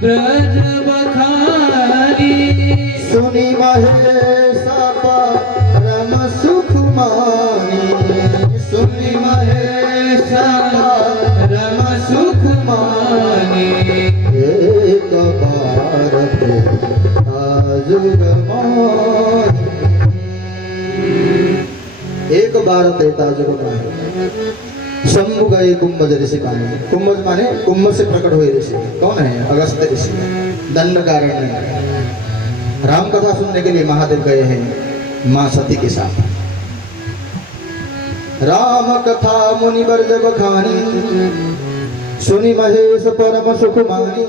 ब्रज बखारी सुनी महेश परम सुख मानी सुनि महेश परम सुख मानी एक बार एक बार तेता जुग शंभु गए कुंभज ऋषि पानी। कुंभज माने कुंभ से प्रकट हुए ऋषि कौन है? अगस्त्य ऋषि। दंड कारण राम कथा सुनने के लिए महादेव गए हैं मां सती के साथ। राम कथा मुनि बरज बखानी सुनि महेश परम सुख मानी।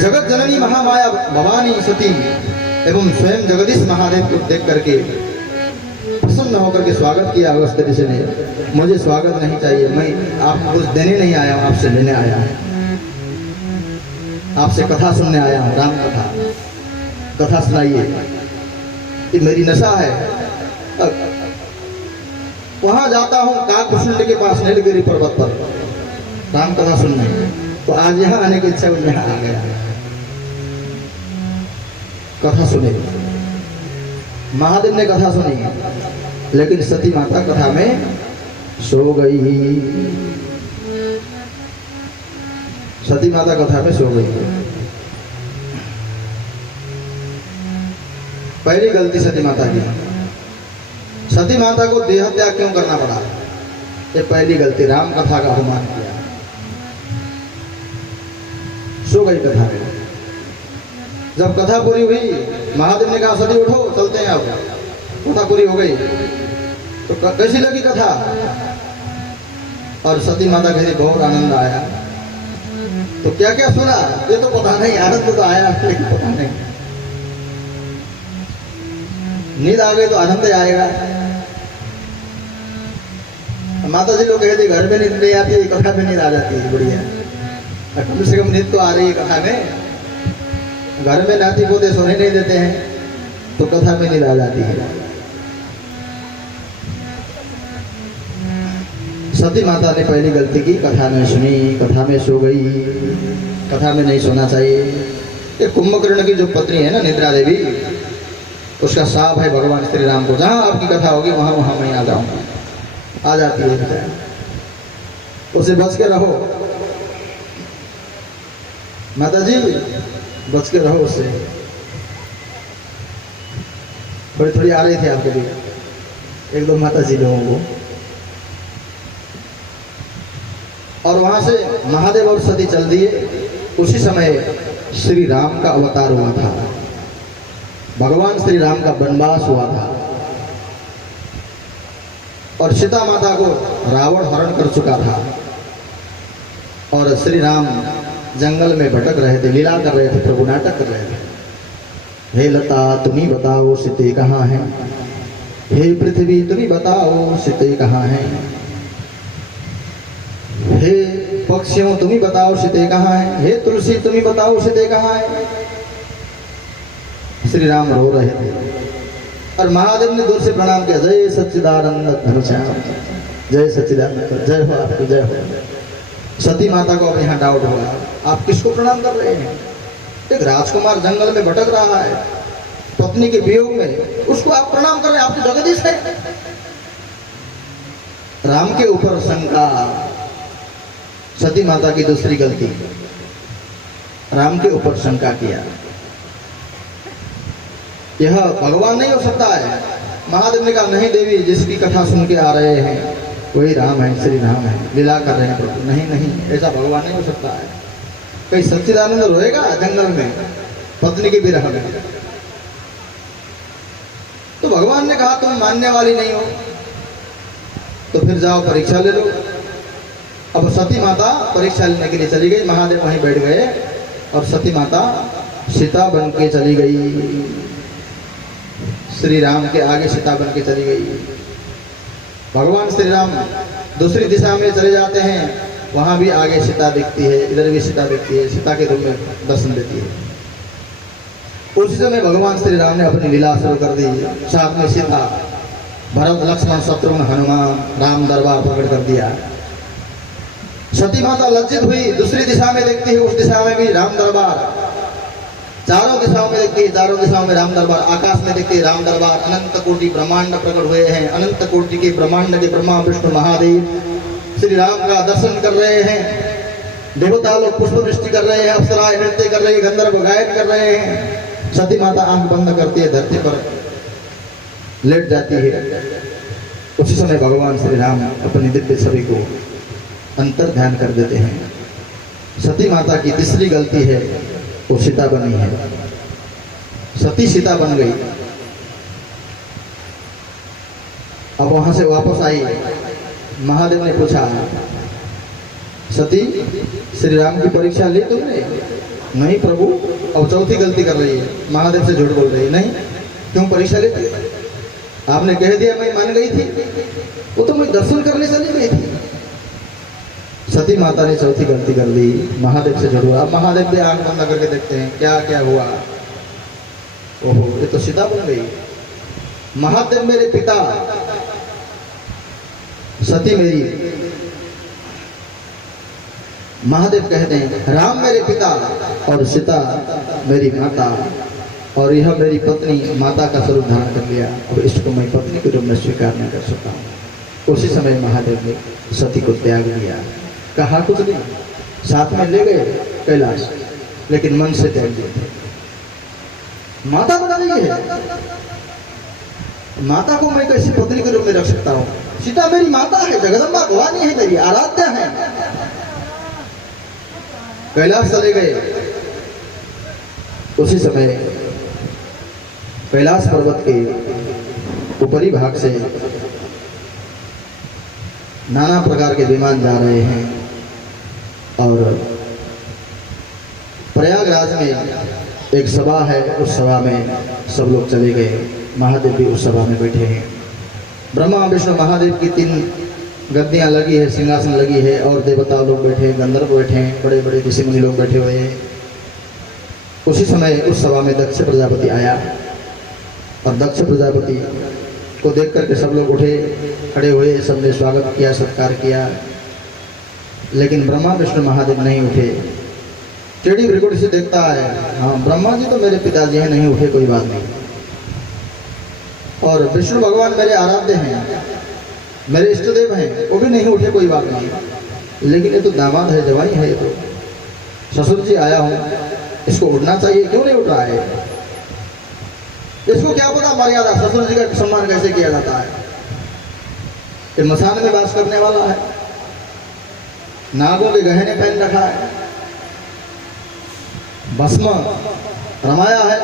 जगत जननी महामाया भवानी सती एवं स्वयं जगदीश महादेव को देख करके प्रसन्न होकर के स्वागत किया अगस्त्य ऋषि ने। मुझे स्वागत नहीं चाहिए, मैं आपको कुछ देने नहीं आया हूं, आपसे लेने आया हूं, आपसे कथा सुनने आया हूं, राम कथा। कथा सुनाइए, ये मेरी नशा है। वहां जाता हूं काकभूषुंड के पास नीलगिरी पर्वत पर राम कथा सुनने, तो आज यहां आने की इच्छा हुई, यहां आ गया। कथा सुने, महादेव ने कथा सुनी, लेकिन सती माता कथा में सो गई। सती माता कथा में सो गई। पहली गलती सती माता की। सती माता को देह त्याग क्यों करना पड़ा? ये पहली गलती, राम कथा का अपमान किया। सो गई कथा में। जब कथा पूरी हुई, महादेव ने कहा सती उठो, चलते हैं। अब कथा पूरी हो गई तो कैसी लगी कथा? और सती माता कहती बहुत आनंद आया। तो क्या क्या सुना ये तो पता नहीं, आनंद तो आया लेकिन पता नहीं। नींद आ गई तो आनंद आएगा। माता जी लोग कहते घर में नींद नहीं आती, कथा में नींद आ जाती है, बढ़िया। कम से कम नींद तो आ रही है कथा में। घर में नाती पोते सोने नहीं देते हैं तो कथा में नींद आ जाती है। सती माता ने पहली गलती की, कथा में सुनी, कथा में सो गई। कथा में नहीं सोना चाहिए। ये कुंभकर्ण की जो पत्नी है ना निद्रा देवी, उसका साप है भगवान श्री राम को, जहां आपकी कथा होगी वहां वहां मैं आ जाऊंगा। आ जाती है, उसे बच के रहो माता जी, बच के रहो उससे। थोड़ी थोड़ी आ रही थी आपके लिए, एक दो माता जी लोगों को। और वहां से महादेव और सती चल दिए। उसी समय श्री राम का अवतार हुआ था, भगवान श्री राम का वनवास हुआ था। और सीता माता को रावण हरण कर चुका था। और श्री राम जंगल में भटक रहे थे, लीला कर रहे थे, प्रभु नाटक कर रहे थे। हे लता तुम्ही बताओ सीते कहाँ है? हे पृथ्वी तुम्ही बताओ सीते कहाँ है? हे पक्षियों तुम्ही बताओ सीते कहाँ है? हे तुलसी तुम्ही बताओ सीते कहाँ है? श्री राम रो रहे थे और महादेव ने दूर से प्रणाम किया, जय सच्चिदानंद घनश्याम, जय सच्चिदानंद, जय हो आपकी, जय हो। सती माता को अब यहाँ डाउट होगा, आप किसको प्रणाम कर रहे हैं? एक राजकुमार जंगल में भटक रहा है पत्नी के वियोग में, उसको आप प्रणाम कर रहे हैं? आप तो जगदीश है। राम के ऊपर शंका, सती माता की दूसरी गलती, राम के ऊपर शंका किया। यह भगवान नहीं हो सकता है। महादेव ने कहा नहीं देवी, जिसकी कथा सुन के आ रहे हैं वही राम है, श्री राम है, लीला कर रहे हैं प्रभु। नहीं नहीं, ऐसा भगवान नहीं हो सकता है। कहीं सच्चिदानंद रोएगा जंगल में पत्नी के विरह में? तो भगवान ने कहा तुम मानने वाली नहीं हो तो फिर जाओ परीक्षा ले लो। अब सती माता परीक्षा लेने के लिए चली गई, महादेव वहीं बैठ गए और सती माता सीता बन के चली गई। श्री राम के आगे सीता बन के चली गई। भगवान श्री राम दूसरी दिशा में चले जाते हैं, वहां भी आगे सीता दिखती है, इधर भी सीता दिखती है, सीता के रूप में दर्शन देती है। उस समय भगवान श्री राम ने अपनी लीला शुरू कर दी। साथ में सीता, भरत, लक्ष्मण, शत्रुघ्न, हनुमान, राम दरबार प्रकट कर दिया। सती माता लज्जित हुई, दूसरी दिशा में देखती है, उस दिशा में भी राम दरबार, चारों दिशाओं में देखती है, चारों दिशाओं में राम दरबार, आकाश में देखती है राम दरबार, अनंत कोटि ब्रह्मांड प्रकट हुए हैं, अनंत कोटि के ब्रह्मांड के ब्रह्मा विष्णु महादेव श्री राम का दर्शन कर रहे हैं। देवता लोग पुष्प वृष्टि कर रहे हैं, अप्सराएं नृत्य कर रही है, गंधर्व गायन कर रहे हैं। सती माता आंख बंद करती है, धरती पर लेट जाती है। उसी समय भगवान श्री राम अपनी दिव्य छवि को अंतर ध्यान कर देते हैं। सती माता की तीसरी गलती है, वो सीता बनी है। सती सीता बन गई। अब वहां से वापस आई, महादेव ने पूछा, सती श्री राम की परीक्षा ली तुमने? नहीं प्रभु। अब चौथी गलती कर रही है, महादेव से झूठ बोल रही है। नहीं, क्यों परीक्षा ली? आपने कह दिया मैं मान गई थी, वो तो मैं दर्शन करने चली गई थी। सती माता ने चौथी गलती कर दी, महादेव से झूठ बोला। अब महादेव भी आंख बंद करके देखते हैं क्या क्या हुआ। ओहो, ये तो सीता बन गई। महादेव मेरे पिता, सती मेरी। महादेव कहते हैं राम मेरे पिता और सीता मेरी माता, और यह मेरी पत्नी माता का स्वरूप धारण कर लिया। अब इसको मैं पत्नी के रूप में स्वीकार नहीं कर सकता हूँ। उसी समय महादेव ने सती को त्याग दिया। कहा कुछ नहीं, साथ में ले गए कैलाश, लेकिन मन से त्याग दिए थे। माता बना रही है, माता को मैं कैसे पत्नी के रूप में रख सकता हूँ? सीता मेरी माता है, जगदम्बा भवानी है, मेरी आराध्या है। कैलाश चले गए। उसी समय कैलाश पर्वत के ऊपरी भाग से नाना प्रकार के विमान जा रहे हैं, और प्रयागराज में एक सभा है, उस सभा में सब लोग चले गए। महादेव भी उस सभा में बैठे हैं। ब्रह्मा विष्णु महादेव की 3 गद्दियां लगी है, सिंहासन लगी है, और देवता लोग बैठे हैं, गंधर्व बैठे हैं, बड़े बड़े ऋषि मुनि लोग बैठे हुए हैं। उसी समय उस सभा में दक्ष प्रजापति आया, और दक्ष प्रजापति को देख करके सब लोग उठे, खड़े हुए, सबने स्वागत किया, सत्कार किया। लेकिन ब्रह्मा विष्णु महादेव नहीं उठे। टेढ़ी भृकुटी से देखता है, हाँ ब्रह्मा जी तो मेरे पिताजी हैं, नहीं उठे, कोई बात नहीं। और विष्णु भगवान मेरे आराध्य हैं, मेरे इष्ट देव हैं, वो भी नहीं उठे, कोई बात नहीं। लेकिन ये तो दामाद है, जवाई है, ये तो ससुर जी आया हूँ, इसको उठना चाहिए, क्यों नहीं उठ रहा है? इसको क्या पता मर्यादा, ससुर जी का सम्मान कैसे किया जाता है? ये मसान में वास करने वाला है, नागों के गहने पहन रखा है, भस्म रमाया है,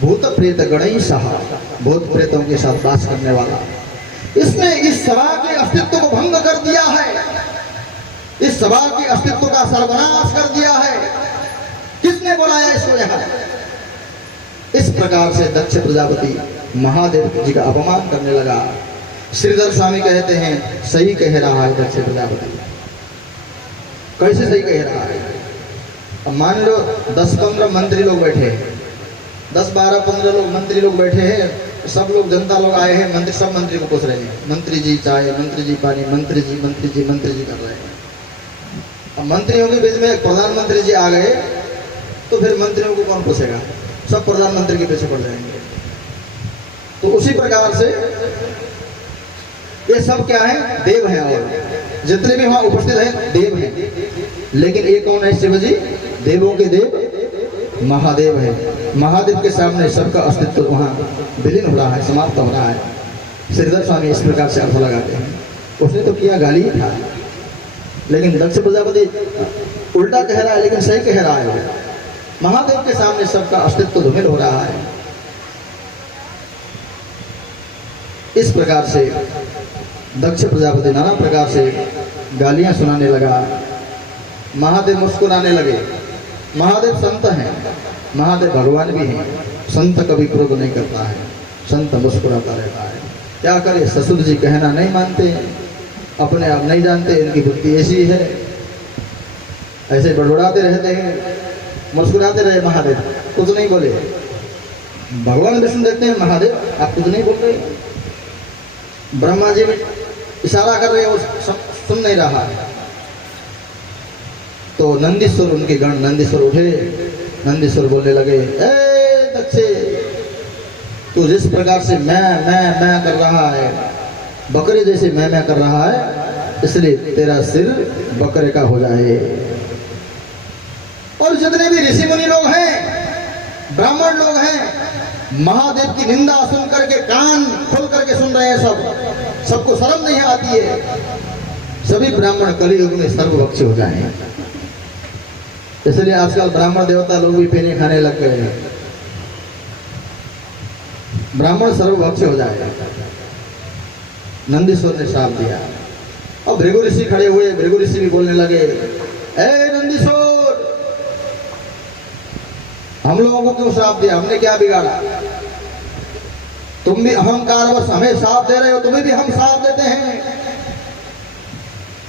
भूत प्रेत गणेश, भूत प्रेतों के साथ वास करने वाला। इसने इस सभा के अस्तित्व को भंग कर दिया है, इस सभा के अस्तित्व का सर्वनाश कर दिया है। किसने बुलाया इसको यहाँ? इस प्रकार से दक्ष प्रजापति महादेव जी का अपमान करने लगा। श्रीधर स्वामी कहते हैं सही कह रहा है दक्ष प्रजापति। कैसे सही कह रहा है? अब मान लो 10-15 मंत्री लोग बैठे हैं, 10-12-15 लोग मंत्री लोग बैठे हैं, सब लोग जनता लोग आए हैं, मंत्री सब मंत्री को पूछ रहे हैं, मंत्री जी चाय, मंत्री जी पानी, मंत्री जी मंत्री जी मंत्री जी कर रहे हैं। अब मंत्रियों के बीच में प्रधानमंत्री जी आ गए तो फिर मंत्रियों को कौन पूछेगा? सब प्रधानमंत्री के पीछे पड़ जाएंगे। तो उसी प्रकार से ये सब क्या है? देव हैं, और जितने भी वहां उपस्थित हैं देव हैं। लेकिन ये कौन है? शिव जी, देवों के देव महादेव है। महादेव के सामने सबका अस्तित्व वहां विलीन हो रहा है, समाप्त हो रहा है। श्रीधर स्वामी इस प्रकार से अर्थ लगाते हैं। उसने तो किया गाली ही था, लेकिन दक्ष प्रजापति उल्टा कह रहा है, लेकिन सही कह रहा है। महादेव के सामने सबका अस्तित्व धूमिल हो रहा है। इस प्रकार से दक्ष प्रजापति नाना प्रकार से गालियां सुनाने लगा। महादेव मुस्कुराने लगे। महादेव संत हैं, महादेव भगवान भी हैं। संत कभी क्रोध नहीं करता है, संत मुस्कुराता रहता है। क्या करे, ससुर जी कहना नहीं मानते, अपने आप नहीं जानते, इनकी बुद्धि ऐसी है, ऐसे बड़बड़ाते रहते हैं, मुस्कुराते रहे। महादेव कुछ नहीं बोले। भगवान विष्णु देखते हैं, महादेव आप कुछ नहीं बोल रहे। ब्रह्मा जी भी इशारा कर रहे हैं, वो सुन नहीं रहा है। तो नंदीश्वर उनके गण नंदीश्वर उठे। नंदीश्वर बोलने लगे, ए दक्षे, तू जिस प्रकार से मैं कर रहा है, बकरे जैसे मैं कर रहा है, इसलिए तेरा सिर बकरे का हो जाए। और जितने भी ऋषि मुनि लोग हैं, ब्राह्मण लोग हैं, महादेव की निंदा सुन करके कान खोल करके सुन रहे हैं। सबको शर्म नहीं आती है। सभी ब्राह्मण कलियुग में सर्वभक्षी हो जाएं। इसलिए आजकल ब्राह्मण देवता लोग भी पीने खाने लग गए हैं। ब्राह्मण सर्वभक्षी हो जाएगा। नंदीश्वर ने श्राप दिया। अब भृगु ऋषि खड़े हुए। भृगु ऋषि भी बोलने लगे, ए नंदीश्वर, हम लोगों को क्यों श्राप दिया? हमने क्या बिगाड़ा? तुम भी अहंकारवश हमें श्राप दे रहे हो, तुम्हें भी हम श्राप देते हैं।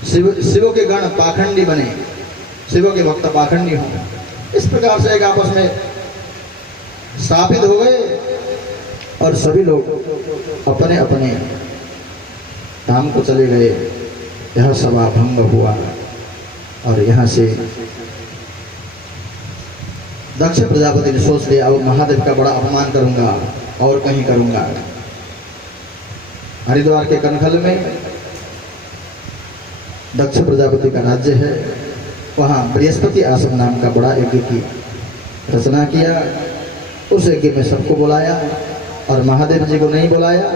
शिव के गण पाखंडी बने, शिव के भक्त पाखंडी हों। इस प्रकार से एक आपस में स्थापित हो गए और सभी लोग अपने अपने धाम को चले गए। यह सभा भंग हुआ और यहाँ से दक्ष प्रजापति ने सोच लिया, अब महादेव का बड़ा अपमान करूंगा और कहीं करूंगा। हरिद्वार के कनखल में दक्ष प्रजापति का राज्य है। वहाँ बृहस्पति आश्रम नाम का बड़ा यज्ञ की रचना किया। उस यज्ञ में सबको बुलाया और महादेव जी को नहीं बुलाया।